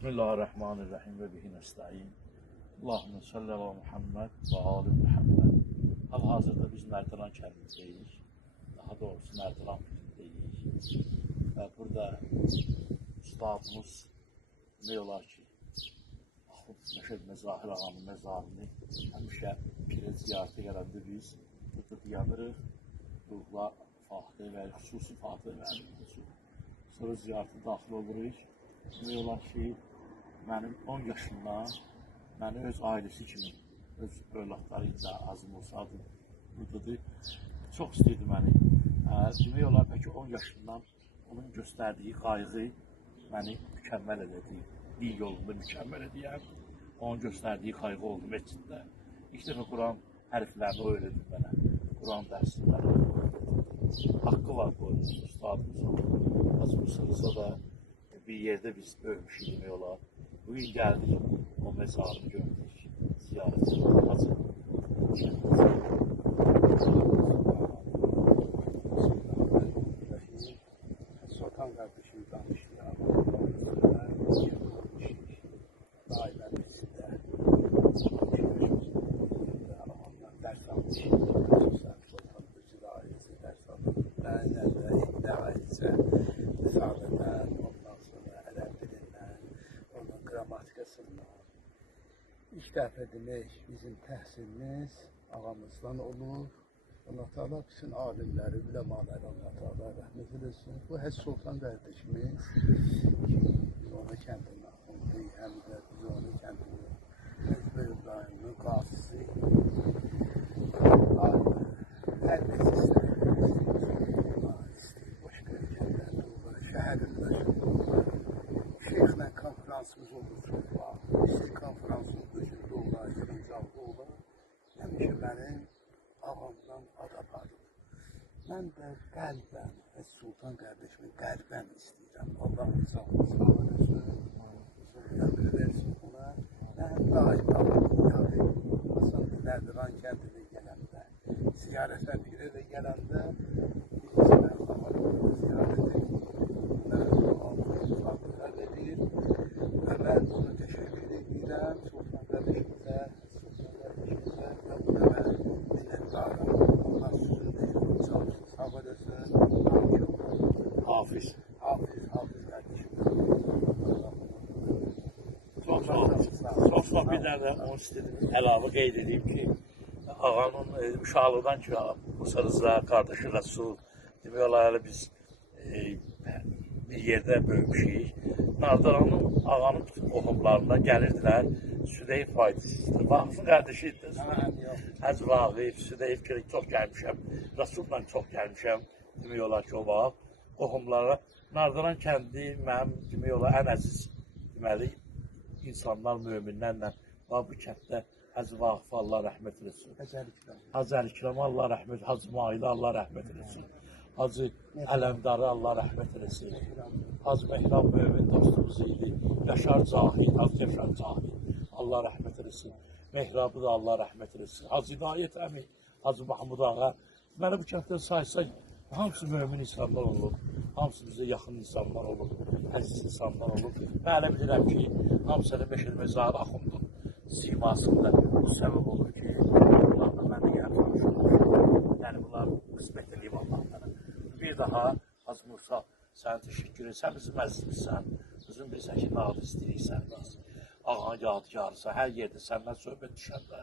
Bismillahirrahmanirrahim ve bihi nesta'in. Allahümme salli ala Muhammed ve ali Muhammed. Hal-hazırda biz Mərdaran kəndindəyik. Daha doğrusu Mərdaran filindəyik. Və burada ustadımız demək olar ki, Axund Məşəd Məzahir ağanın məzarını həmişə pirə ziyarətə gələndə biz burada dayanırıq. Ruhla Fatihə və xüsusi Fatihə və sonra ziyarətə daxil oluruq. Demək olar ki, mənim 10 yaşından məni öz ailəsi kimi, öz övladları da azım olsaydı buradadır. Çox istəyirdi məni. Demək olar ki, 10 yaşından onun göstərdiyi qayğı məni mükəmməl edədi. Din yolunda mükəmməl edəyəm. Onun göstərdiyi qayğı oldu məsciddə. İlk dəfə Quran hərflərini o öyrədi mənə. Quran dərsində haqqı var bu ustadımızın. Azmısınızda da bir yerdə biz böyümüşük demək olar. Bugün gəldik, o məzarını gördük, ziyarət hacı. Sultan qardaşım danışdı, dailənin içində ondan dərs almışıq. Sultan Böcür ailesi dərs almışıq. Nə ailəcə Risalədən, ondan sonra ərəb dilindən, onun qrammatikasından. İlk dəfə demək, bizim təhsilimiz ağamızdan olur. Allah Teala bütün alimləri, üləmaları Allah Teala rəhmət eləsin. Bu Həz Sultan qardaşımız biz ona kəndini axındı, həm də biz ona kəndini Məcbur İbrahim'in qasisi hər nəsə istəyir. Başqa ölkələrdə olur, şəhərlərdə olur. Şeyxlə konferansımız olur çox var. İsti konferansın özündə olar, İncalda olar. Həmişə mənim ağamdan ad aparır. Mən də qəlbən, Sultan qardaşımı qəlbən istəyirəm. Allah sağ olasın. Ömür versin ona. Mən daim ağamın Hasan Mərdaran kəndinə gələndə, ziyarətə pirə də gələndə, biz ağamı ziyarət edir. Mən edir və mən onu təşəkkür edirəm. Sultan qardaşımıza və buna mən minnətdarım. Allah sözünü çalışsın, sağ olasın. Hafiz. Hafiz qardaşım. Çox bir dənə onun istədiyini əlavə qeyd edeyim ki, ağanın uşaqlıqdan ki, Musa Rıza, qardaşı Rəsul, demək olar biz bir yerdə böyümüşük. Nardaranın, ağanın bütün qohumlarından gəlirdilər. Südeyif faydasızdır. Vaqfın qardaşı idi. Həz Vaqif, Südeyif ki, çox gəlmişəm. Rəsulla çox gəlmişəm. Demək olar ki, o vaxt qohumlara. Nardaran kəndi mənim, demək olar, ən əziz, deməli, insanlar, möminlərlə var bu kənddə. Həz Vaqif, Allah rəhmət eləsin. Hacı Əlikramı, Allah rəhmət, Hacı Mailə, Allah rəhmət eləsin. Hacı Ələmdarı, Allah rəhmət eləsin. Hacı Mehrab mömin dostumuz idi. Yaşar Cahid, Hacı Yaşar Cahid, Allah rəhmət eləsin. Mehrabı da Allah rəhmət eləsin. Hacı Hidayət əmi, Hacı Mahmud ağa. Məni bu kənddə saysa, hamısı mömin insanlar olur. Hamısı bizə yaxın insanlar olur. Əziz insanlar olur. Mən elə bilirəm ki, hamısını Məşəd Məzahir Axundun simasında bu səbəb olur ki, bunlarla mən də gəlib tanışılmışım. Yəni, bunlar qismət edeyim Allah'tan. Bir daha, Hacı Musa, sənə təşəkkür edirəm. Sən bizim əzizimizsən, bizim bilirsən ki, nadı istəyirsən biz. Ağanın yadigarısa, hər yerdə səndən söhbət düşəndə,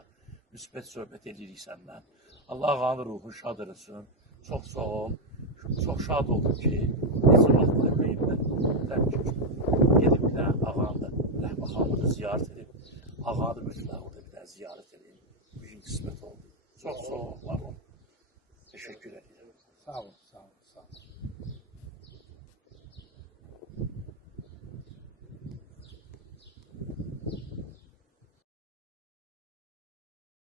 müsbət söhbət edirik səndən. Allah ağanın ruhunu şad eləsin. Çox sağ ol. Çox şad oldum ki, necə vaxt deməyimdə, gedib bir dənə ağanı da, Rəhməxanlığı ziyarət edib, ağanı mütləq da bir dənə ziyarət edib. Bugün qismət oldu. Çox sağ ol, var ol. Təşəkkür edirəm. Sağ ol, sağ ol, sağ ol.